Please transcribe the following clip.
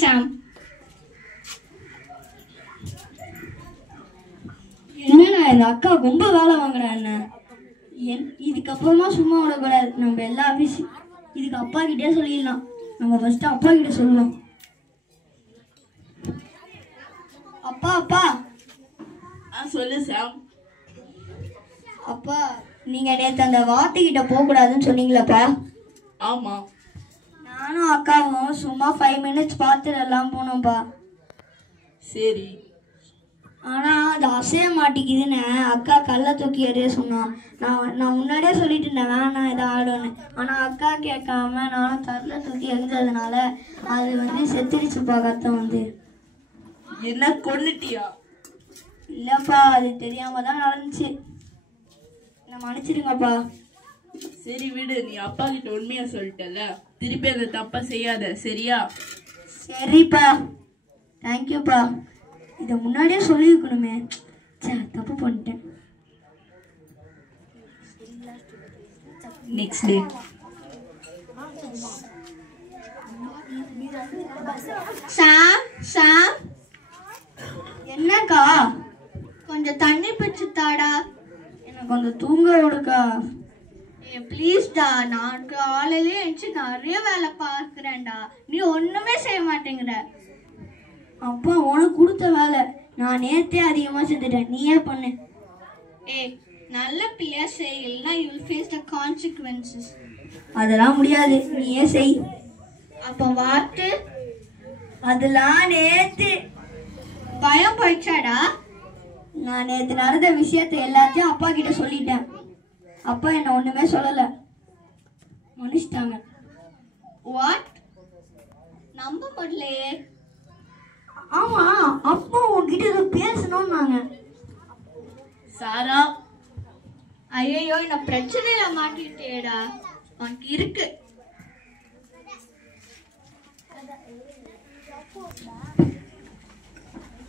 சாம். என்னண்ணா இந்த அக்கா ரொம்ப வேலை வாங்குறா என்ன? இதுக்கப்புறமா சும்மா விடக்கூடாது. நம்ம எல்லா ஆஃபீஸும் இதுக்கு அப்பா கிட்டே சொல்லிடலாம். நம்ம ஃபர்ஸ்ட் அப்பா கிட்ட சொல்லலாம். அப்பா அப்பா. சொல்லு சாம். அப்பா நீங்க நேற்று அந்த வார்த்தைகிட்ட போகக்கூடாதுன்னு சொன்னீங்களப்பா? ஆமா. நானும் அக்காவும் சும்மா 5 minutes பார்த்துடலாம் போனோம்ப்பா. சரி. ஆனா அது அசைய மாட்டேங்குதுன்னு அக்கா கல்லை தூக்கி எறிய சொன்னான். நான் முன்னாடியே சொல்லிட்டு இருந்தேன் வேணாம் இதை ஆடுன்னு. ஆனா அக்கா கேட்காம நானும் கல்லை தூக்கி எறிஞ்சதுனால அது செத்துடுச்சுப்பா. கத்தம் என்ன கொன்னுட்டியா? இல்லப்பா அது தெரியாம தான் நடந்துச்சு. நான் மன்னிச்சிடுங்கப்பா. சரி விடு, நீ அப்பா கிட்ட உண்மையா சொல்லிட்டல, திருப்பி அந்த தப்ப செய்யாத, சரியா? சரிப்பா, தேங்க்யூப்பா. இதை முன்னாடியே சொல்லியிருக்கணுமே. தப்பு பண்ணிட்டேன். Next day. Sam Sam. என்னக்கா? கொஞ்சம் தண்ணி பிடிச்சு தாடா. எனக்கு கொஞ்சம் தூங்க விடுக்கா. ப்ளீஸ்டா, நான் காலையிலே எழுந்துச்சு நிறைய வேலை பார்க்குறேன்டா. நீ ஒன்றுமே செய்ய மாட்டேங்கிற. அப்பா உனக்கு கொடுத்த வேலை நான் நேற்றே அதிகமாக செஞ்சுட்டேன். நீயே பண்ணு. நல்ல பிள்ளையா செய்யலைன்னா you will face the consequences. அதெல்லாம் முடியாது, நீயே செய். அப்போ வாட்டு. அதெல்லாம் நேற்று பயம் போயிடுச்சாடா? நான் நேற்று நடந்த விஷயத்தை எல்லாத்தையும் அப்பா கிட்ட சொல்லிட்டேன். அப்பா என்ன ஒண்ணுமே சொல்லல, மன்னிச்சிட்டாங்க. வாட்? நம்ப முடியலையே. ஆமா, அப்பா உன்கிட்ட ஏதோ பேசணும்னாங்க. சாரா. ஐயோ, இந்த பிரச்சனையில மாட்டிட்டேடா. உனக்கு இருக்கு.